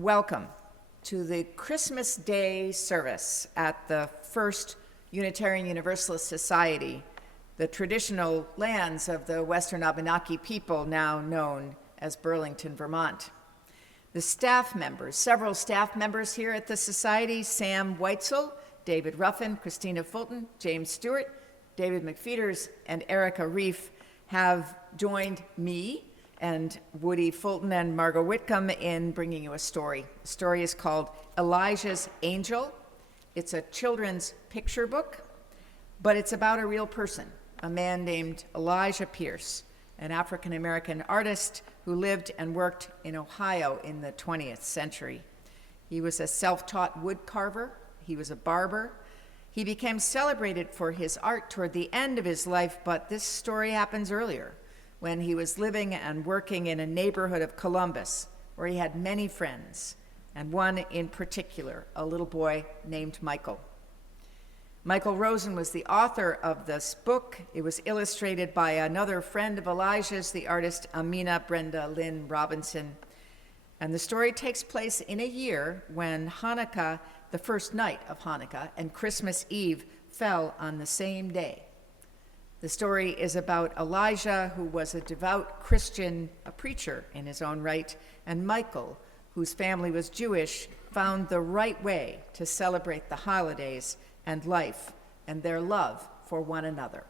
Welcome to the Christmas Day service at the First Unitarian Universalist Society, the traditional lands of the Western Abenaki people now known as Burlington, Vermont. The staff members, several staff members here at the Society, Sam Weitzel, David Ruffin, Christina Fulton, James Stewart, David McFeeters, and Erica Reef have joined me and Woody Fulton and Margot Whitcomb in bringing you a story. The story is called Elijah's Angel. It's a children's picture book, but it's about a real person, a man named Elijah Pierce, an African-American artist who lived and worked in Ohio in the 20th century. He was a self-taught woodcarver. He was a barber. He became celebrated for his art toward the end of his life, but this story happens earlier, when he was living and working in a neighborhood of Columbus, where he had many friends, and one in particular, a little boy named Michael. Michael Rosen was the author of this book. It was illustrated by another friend of Elijah's, the artist Amina Brenda Lynn Robinson. And the story takes place in a year when Hanukkah, the first night of Hanukkah, and Christmas Eve fell on the same day. The story is about Elijah, who was a devout Christian, a preacher in his own right, and Michael, whose family was Jewish, found the right way to celebrate the holidays and life and their love for one another.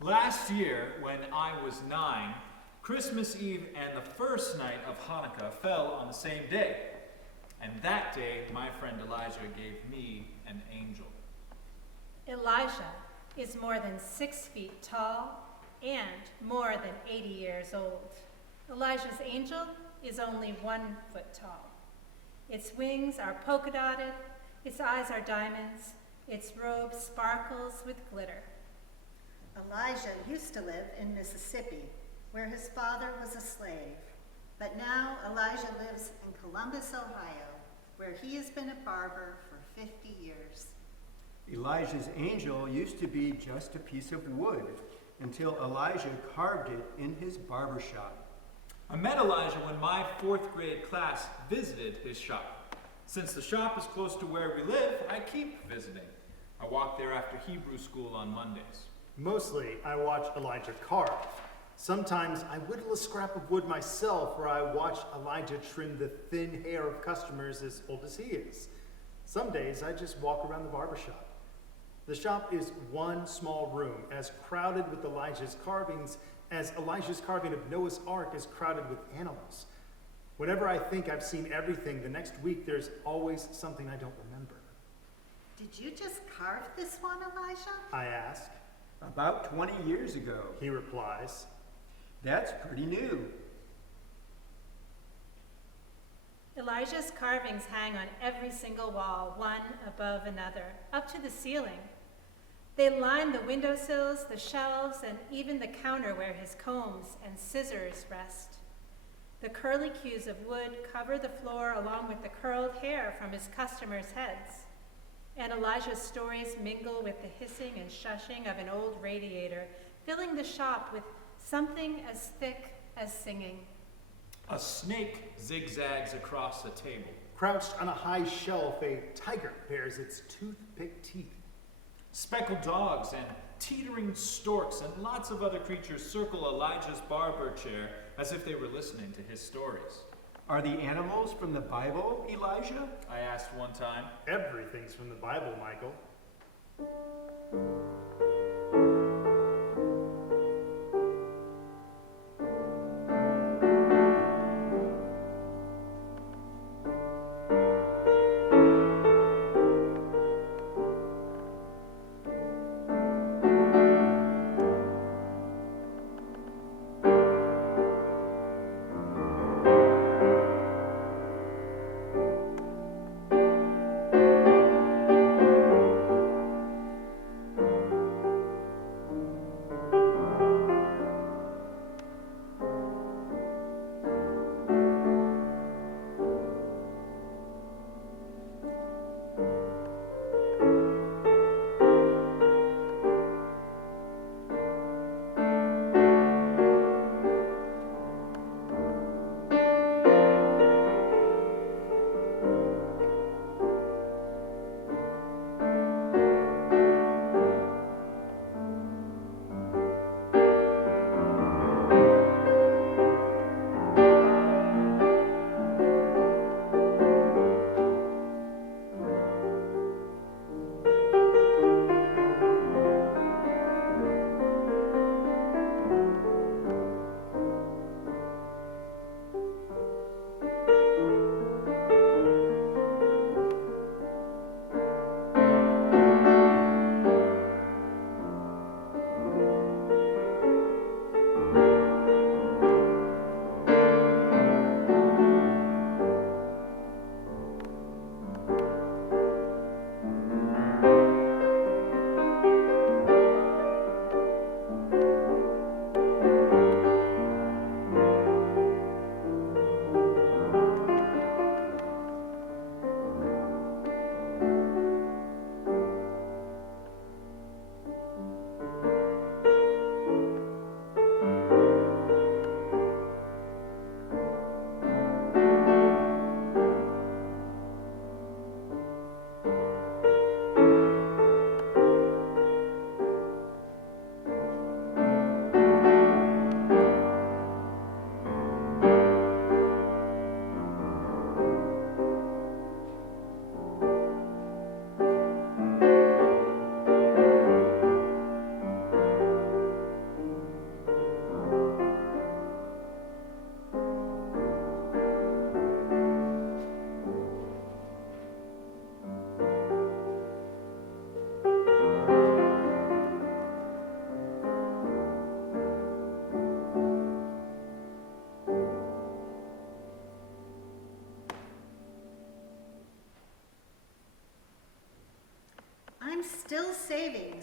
Last year, when I was 9, Christmas Eve and the first night of Hanukkah fell on the same day. And that day, my friend Elijah gave me an angel. Elijah is more than 6 feet tall and more than 80 years old. Elijah's angel is only 1 foot tall. Its wings are polka dotted, its eyes are diamonds, its robe sparkles with glitter. Elijah used to live in Mississippi, where his father was a slave. But now Elijah lives in Columbus, Ohio, where he has been a barber for 50 years. Elijah's angel used to be just a piece of wood until Elijah carved it in his barber shop. I met Elijah when my 4th grade class visited his shop. Since the shop is close to where we live, I keep visiting. I walk there after Hebrew school on Mondays. Mostly, I watch Elijah carve. Sometimes I whittle a scrap of wood myself, or I watch Elijah trim the thin hair of customers as old as he is. Some days I just walk around the barbershop. The shop is one small room, as crowded with Elijah's carvings as Elijah's carving of Noah's Ark is crowded with animals. Whenever I think I've seen everything, the next week there's always something I don't remember. Did you just carve this one, Elijah? I ask. About 20 years ago. He replies. That's pretty new. Elijah's carvings hang on every single wall, one above another, up to the ceiling. They line the windowsills, the shelves, and even the counter where his combs and scissors rest. The curlicues of wood cover the floor along with the curled hair from his customers' heads. And Elijah's stories mingle with the hissing and shushing of an old radiator, filling the shop with something as thick as singing. A snake zigzags across a table. Crouched on a high shelf, a tiger bares its toothpick teeth. Speckled dogs and teetering storks and lots of other creatures circle Elijah's barber chair as if they were listening to his stories. Are the animals from the Bible, Elijah? I asked one time. Everything's from the Bible, Michael.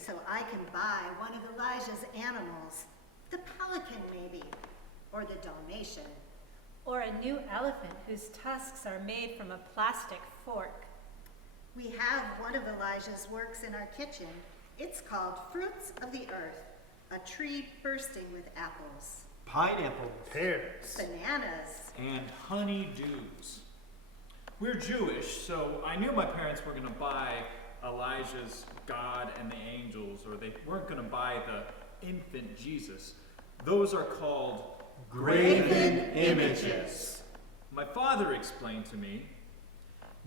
so I can buy one of Elijah's animals, the pelican maybe, or the Dalmatian. Or a new elephant whose tusks are made from a plastic fork. We have one of Elijah's works in our kitchen. It's called Fruits of the Earth, a tree bursting with apples, Pineapples. Pears. bananas. And honeydews. We're Jewish, so I knew my parents were going to buy Elijah's God and the angels, or they weren't going to buy the infant Jesus. Those are called Graven images. My father explained to me,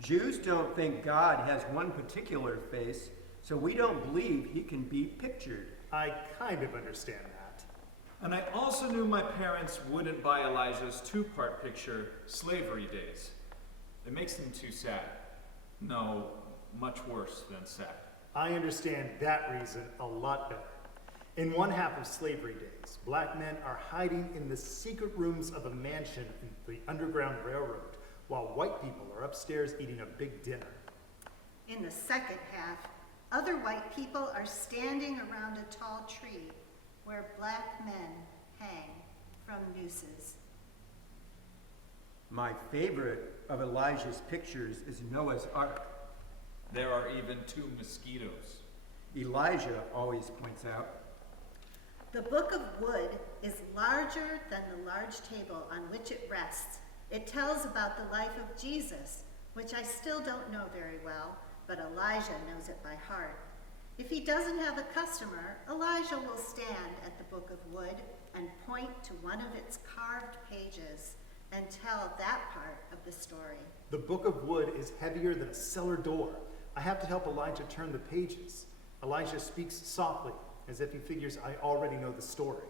Jews don't think God has one particular face, so we don't believe he can be pictured. I kind of understand that. and I also knew my parents wouldn't buy Elijah's two-part picture, Slavery Days. It makes them too sad. No, much worse than sad. I understand that reason a lot better. In one half of Slavery Days, black men are hiding in the secret rooms of a mansion in the Underground Railroad, while white people are upstairs eating a big dinner. In the second half, other white people are standing around a tall tree where black men hang from nooses. My favorite of Elijah's pictures is Noah's Ark. There are even 2 mosquitoes. Elijah always points out. The Book of Wood is larger than the large table on which it rests. It tells about the life of Jesus, which I still don't know very well, but Elijah knows it by heart. If he doesn't have a customer, Elijah will stand at the Book of Wood and point to one of its carved pages and tell that part of the story. The Book of Wood is heavier than a cellar door. I have to help Elijah turn the pages. Elijah speaks softly, as if he figures I already know the story.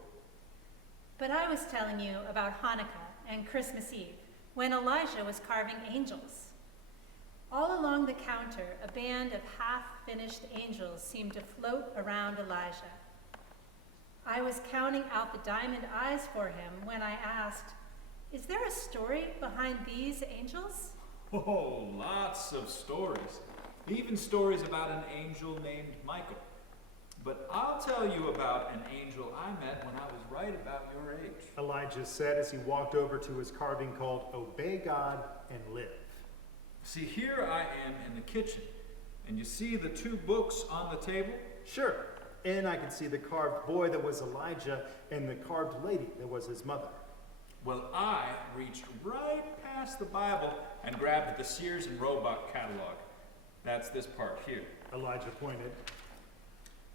But I was telling you about Hanukkah and Christmas Eve, when Elijah was carving angels. All along the counter, a band of half-finished angels seemed to float around Elijah. I was counting out the diamond eyes for him when I asked, "Is there a story behind these angels?" Oh, lots of stories. Even stories about an angel named Michael. But I'll tell you about an angel I met when I was right about your age. Elijah said as he walked over to his carving called Obey God and Live. See, here I am in the kitchen, and you see the 2 books on the table? Sure, and I could see the carved boy that was Elijah and the carved lady that was his mother. Well, I reached right past the Bible and grabbed the Sears and Roebuck catalog. That's this part here. Elijah pointed.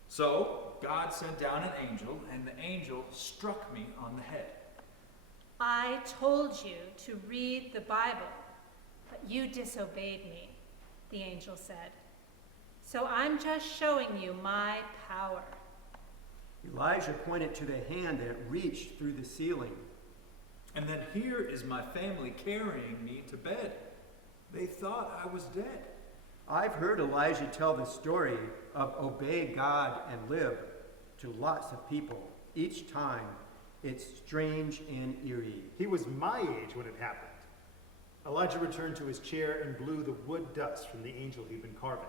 So, God sent down an angel, and the angel struck me on the head. I told you to read the Bible, but you disobeyed me, the angel said. So I'm just showing you my power. Elijah pointed to the hand that reached through the ceiling. And then here is my family carrying me to bed. They thought I was dead. I've heard Elijah tell the story of Obey God and Live to lots of people. Each time, it's strange and eerie. He was my age when it happened. Elijah returned to his chair and blew the wood dust from the angel he'd been carving.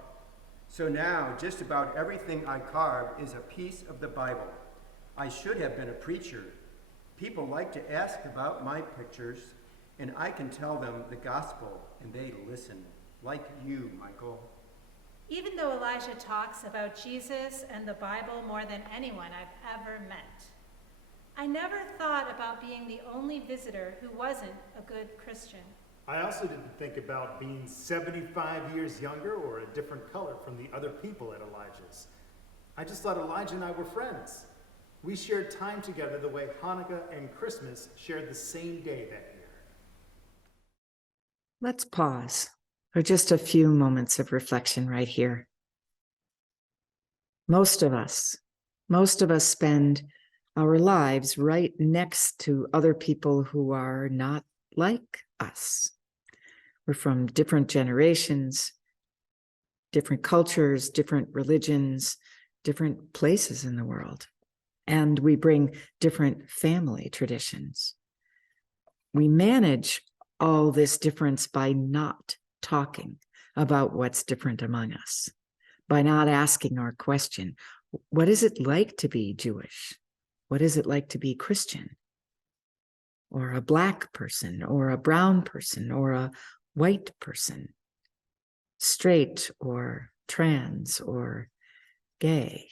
So now, just about everything I carve is a piece of the Bible. I should have been a preacher. People like to ask about my pictures, and I can tell them the gospel, and they listen, like you, Michael. Even though Elijah talks about Jesus and the Bible more than anyone I've ever met, I never thought about being the only visitor who wasn't a good Christian. I also didn't think about being 75 years younger or a different color from the other people at Elijah's. I just thought Elijah and I were friends. We shared time together the way Hanukkah and Christmas shared the same day that year. Let's pause for just a few moments of reflection right here. Most of us spend our lives right next to other people who are not like us. We're from different generations, different cultures, different religions, different places in the world. And we bring different family traditions. We manage all this difference by not talking about what's different among us, by not asking our question, What is it like to be Jewish? What is it like to be Christian? Or a Black person, or a brown person, or a white person? Straight or trans or gay?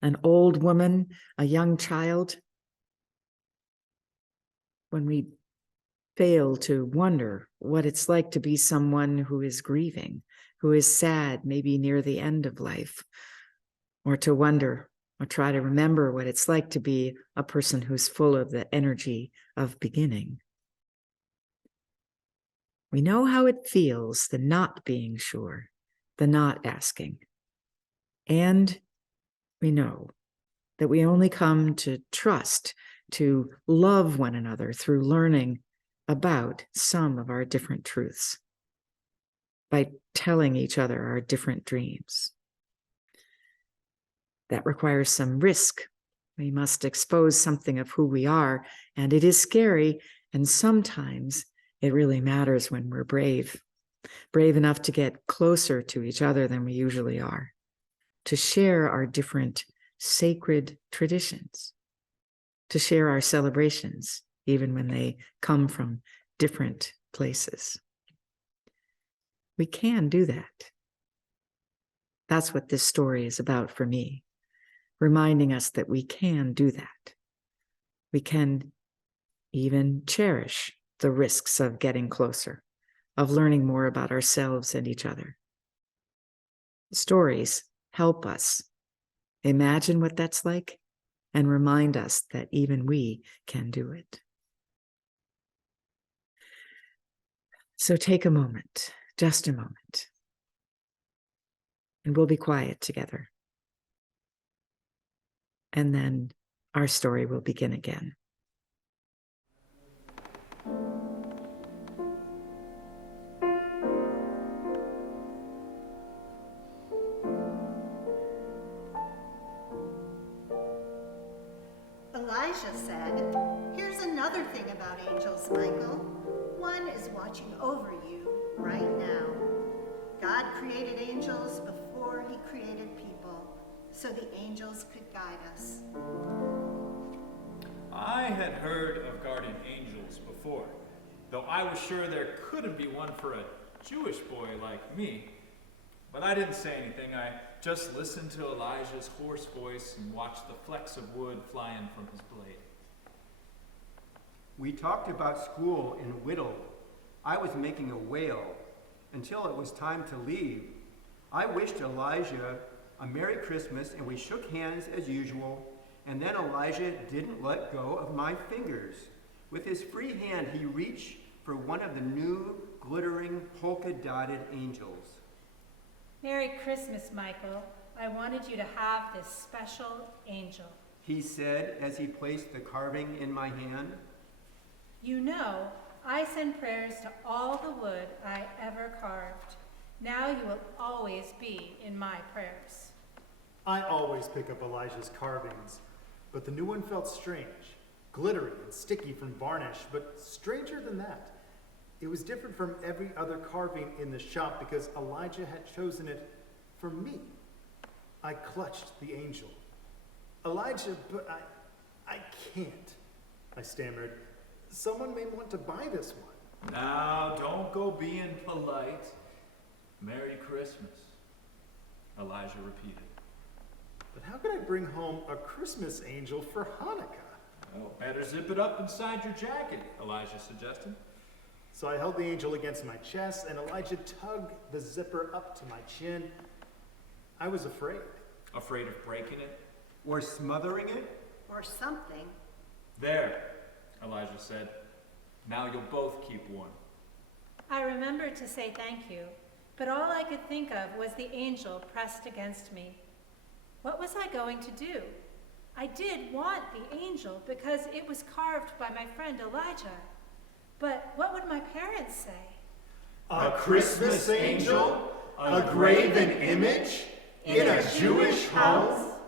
An old woman, a young child? When we fail to wonder what it's like to be someone who is grieving, who is sad, maybe near the end of life, or to wonder or try to remember what it's like to be a person who's full of the energy of beginning. We know how it feels, the not being sure, the not asking. And we know that we only come to trust, to love one another through learning about some of our different truths, by telling each other our different dreams. That requires some risk. We must expose something of who we are, and it is scary, and sometimes it really matters when we're brave enough to get closer to each other than we usually are, to share our different sacred traditions, to share our celebrations, even when they come from different places. We can do that. That's what this story is about for me, reminding us that we can do that. We can even cherish the risks of getting closer, of learning more about ourselves and each other. Stories help us imagine what that's like and remind us that even we can do it. So take a moment, just a moment, and we'll be quiet together. And then our story will begin again. Elijah said, "Here's another thing about angels, Michael. One is watching over you right now. God created angels before he created people, so the angels could guide us." I had heard of guardian angels before, though I was sure there couldn't be one for a Jewish boy like me. But I didn't say anything. I just listened to Elijah's hoarse voice and watched the flecks of wood flying from his blade. We talked about school and whittled. I was making a whale until it was time to leave. I wished Elijah a Merry Christmas, and we shook hands as usual, and then Elijah didn't let go of my fingers. With his free hand, he reached for one of the new glittering polka-dotted angels. Merry Christmas, Michael. I wanted you to have this special angel. He said as he placed the carving in my hand. You know, I send prayers to all the wood I ever carved. Now you will always be in my prayers. I always pick up Elijah's carvings, but the new one felt strange, glittery and sticky from varnish, but stranger than that, it was different from every other carving in the shop because Elijah had chosen it for me. I clutched the angel. "Elijah, but I can't," I stammered. "Someone may want to buy this one." Now, don't go being polite. Merry Christmas, Elijah repeated. But how could I bring home a Christmas angel for Hanukkah? Well, better zip it up inside your jacket, Elijah suggested. So I held the angel against my chest, and Elijah tugged the zipper up to my chin. I was afraid. Afraid of breaking it? Or smothering it? Or something. There, Elijah said. Now you'll both keep one. I remembered to say thank you, but all I could think of was the angel pressed against me. What was I going to do? I did want the angel because it was carved by my friend Elijah. But what would my parents say? A Christmas angel? A graven image? In a Jewish house?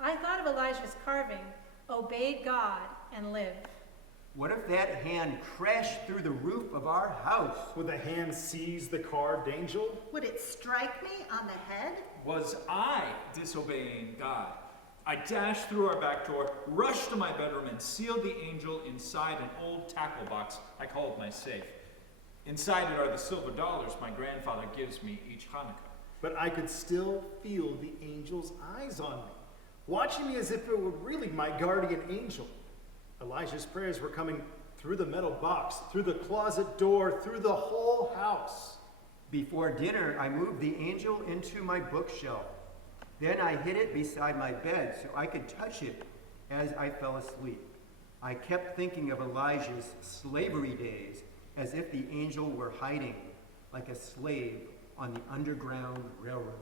I thought of Elijah's carving, obeyed God and lived. What if that hand crashed through the roof of our house? Would the hand seize the carved angel? Would it strike me on the head? Was I disobeying God? I dashed through our back door, rushed to my bedroom, and sealed the angel inside an old tackle box I called my safe. Inside it are the silver dollars my grandfather gives me each Hanukkah. But I could still feel the angel's eyes on me, watching me as if it were really my guardian angel. Elijah's prayers were coming through the metal box, through the closet door, through the whole house. Before dinner, I moved the angel into my bookshelf. Then I hid it beside my bed so I could touch it as I fell asleep. I kept thinking of Elijah's slavery days as if the angel were hiding like a slave on the Underground Railroad.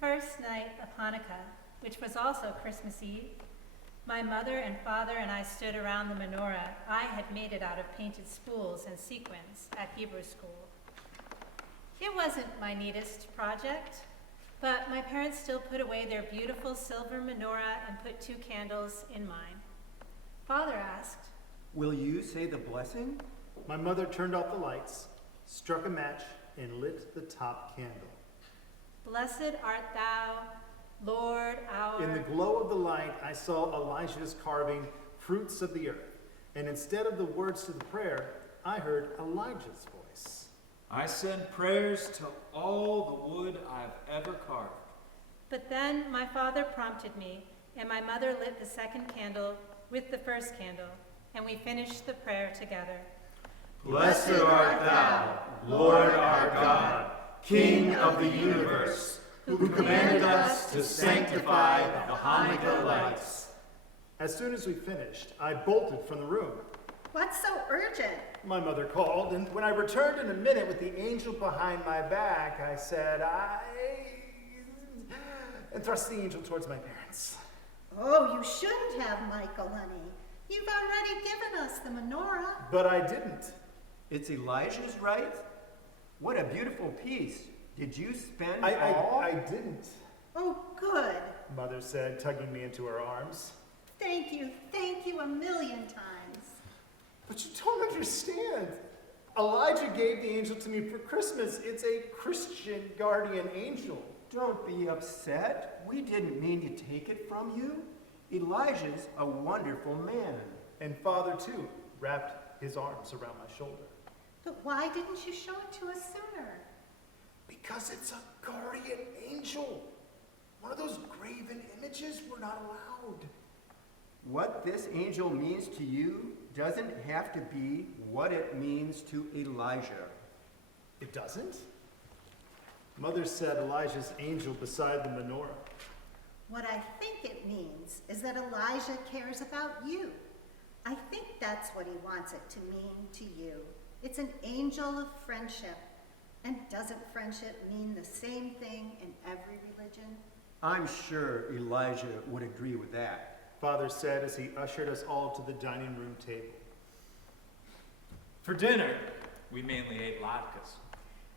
First night of Hanukkah, which was also Christmas Eve, my mother and father and I stood around the menorah I had made it out of painted spools and sequins at Hebrew school. It wasn't my neatest project, but my parents still put away their beautiful silver menorah and put 2 candles in mine. Father asked, "Will you say the blessing?" My mother turned off the lights, struck a match, and lit the top candle. "Blessed art thou, Lord our..." In the glow of the light, I saw Elijah's carving fruits of the earth. And instead of the words to the prayer, I heard Elijah's voice. I send prayers to all the wood I've ever carved. But then my father prompted me, and my mother lit the second candle with the first candle, and we finished the prayer together. Blessed art thou, Lord our God, King of the universe, who commanded us to sanctify the Hanukkah lights. As soon as we finished, I bolted from the room. What's so urgent? My mother called, and when I returned in a minute with the angel behind my back, I said, and thrust the angel towards my parents. Oh, you shouldn't have, Michael, honey. You've already given us the menorah. But I didn't. It's Elijah's, right? What a beautiful piece. Did you spend all? I didn't, Oh, good. Mother said, tugging me into her arms. Thank you a million times. But you don't understand. Elijah gave the angel to me for Christmas. It's a Christian guardian angel. Don't be upset. We didn't mean to take it from you. Elijah's a wonderful man. And Father, too, wrapped his arms around my shoulder. But why didn't you show it to us sooner? Because it's a guardian angel. One of those graven images we're not allowed. What this angel means to you doesn't have to be what it means to Elijah. It doesn't? Mother said Elijah's angel beside the menorah. What I think it means is that Elijah cares about you. I think that's what he wants it to mean to you. It's an angel of friendship. And doesn't friendship mean the same thing in every religion? I'm sure Elijah would agree with that. Father said as he ushered us all to the dining room table. For dinner, we mainly ate latkes.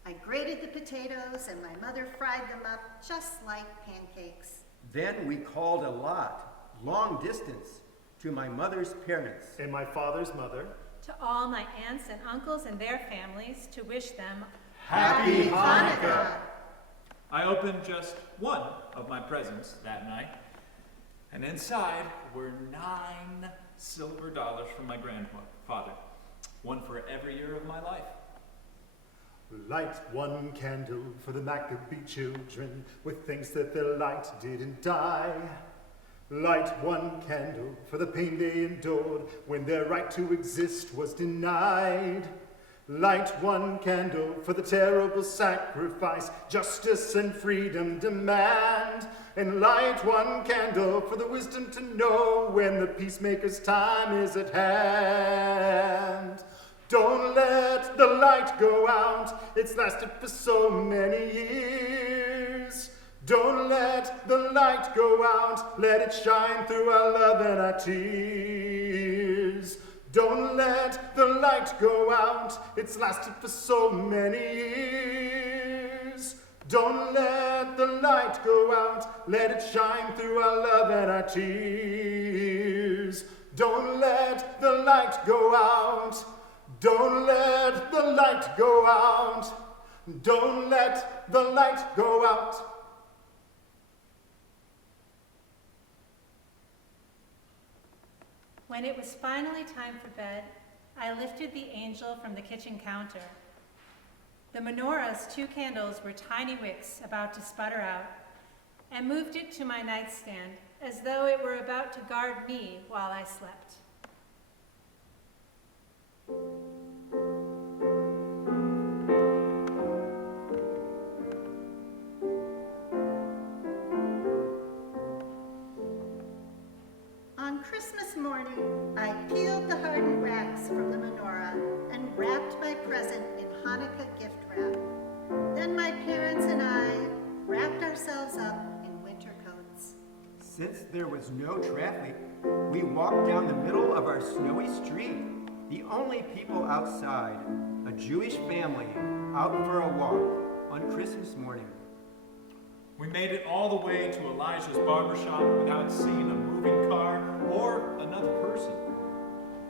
I grated the potatoes and my mother fried them up just like pancakes. Then we called a lot, long distance, to my mother's parents. And my father's mother. To all my aunts and uncles and their families, to wish them Happy Hanukkah! I opened just one of my presents that night, and inside were 9 silver dollars from my grandfather, one for every year of my life. Light one candle for the Maccabee children with things that their light didn't die. Light one candle for the pain they endured when their right to exist was denied. Light one candle for the terrible sacrifice justice and freedom demand. And light one candle for the wisdom to know when the peacemaker's time is at hand. Don't let the light go out, it's lasted for so many years. Don't let the light go out, let it shine through our love and our tears. Don't let the light go out, it's lasted for so many years. Don't let the light go out, let it shine through our love and our tears. Don't let the light go out. Don't let the light go out. Don't let the light go out. When it was finally time for bed, I lifted the angel from the kitchen counter. The menorah's 2 candles were tiny wicks about to sputter out, and moved it to my nightstand as though it were about to guard me while I slept. On Christmas morning, I peeled the hardened wax from the menorah and wrapped my present in Hanukkah gift wrap. Then my parents and I wrapped ourselves up in winter coats. Since there was no traffic, we walked down the middle of our snowy street, the only people outside, a Jewish family out for a walk on Christmas morning. We made it all the way to Elijah's barbershop without seeing a moving car or another person.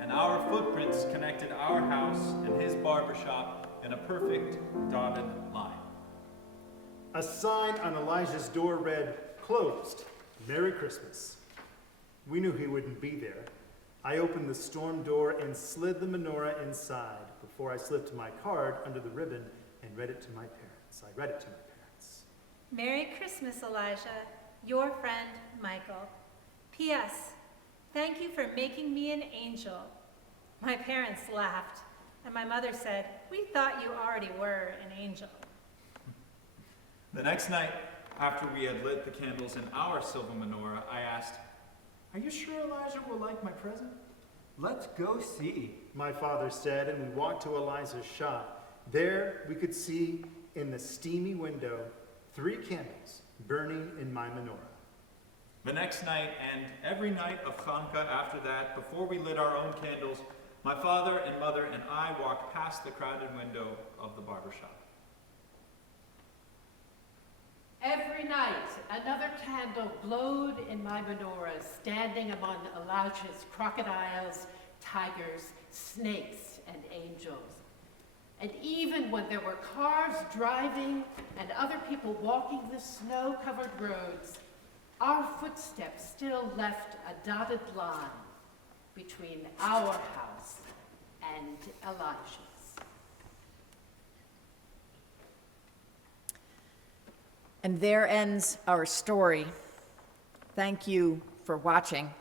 And our footprints connected our house and his barbershop in a perfect dotted line. A sign on Elijah's door read, "Closed. Merry Christmas." We knew he wouldn't be there. I opened the storm door and slid the menorah inside before I slipped my card under the ribbon and read it to my parents. I read it to my parents. Merry Christmas, Elijah, your friend, Michael. P.S. Thank you for making me an angel. My parents laughed, and my mother said, "We thought you already were an angel." The next night, after we had lit the candles in our silver menorah, I asked, "Are you sure Elijah will like my present?" Let's go see. My father said, and we walked to Elijah's shop. There we could see in the steamy window 3 candles burning in my menorah. The next night, and every night of Chanukah after that, before we lit our own candles, my father and mother and I walked past the crowded window of the barber shop. Every night, another candle glowed in my menorah, standing among Elijah's crocodiles, tigers, snakes, and angels. And even when there were cars driving and other people walking the snow-covered roads, our footsteps still left a dotted line between our house and Elijah's. And there ends our story. Thank you for watching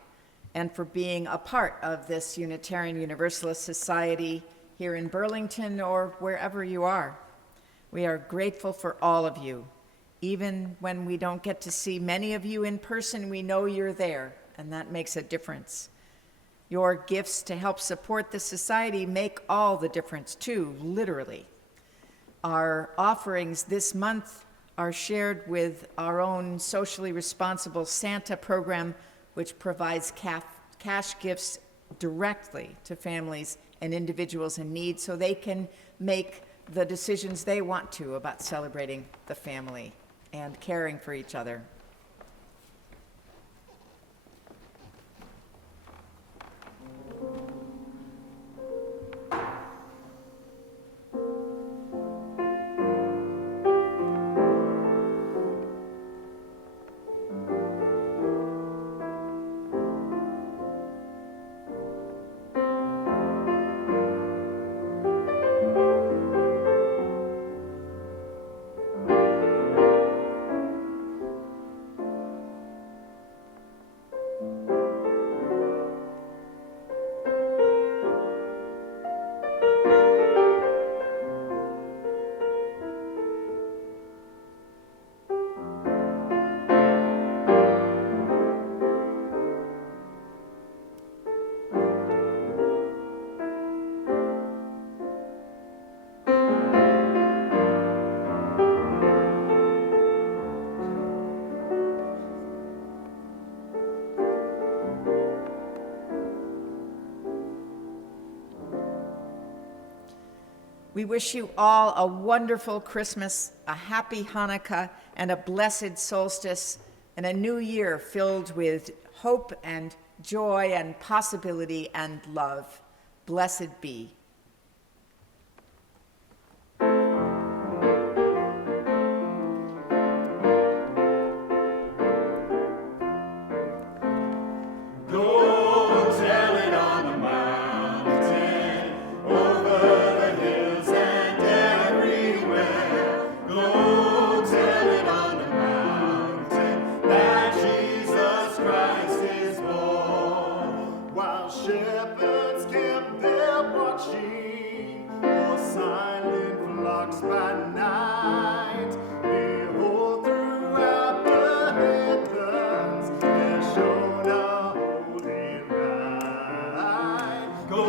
and for being a part of this Unitarian Universalist Society here in Burlington or wherever you are. We are grateful for all of you. Even when we don't get to see many of you in person, we know you're there, and that makes a difference. Your gifts to help support the society make all the difference too, literally. Our offerings this month are shared with our own socially responsible Santa program, which provides cash gifts directly to families and individuals in need so they can make the decisions they want to about celebrating the family and caring for each other. We wish you all a wonderful Christmas, a happy Hanukkah, and a blessed solstice, and a new year filled with hope and joy and possibility and love. Blessed be. Shepherds kept their watching, or silent flocks by night. Behold, throughout the heavens there shone a holy light. Go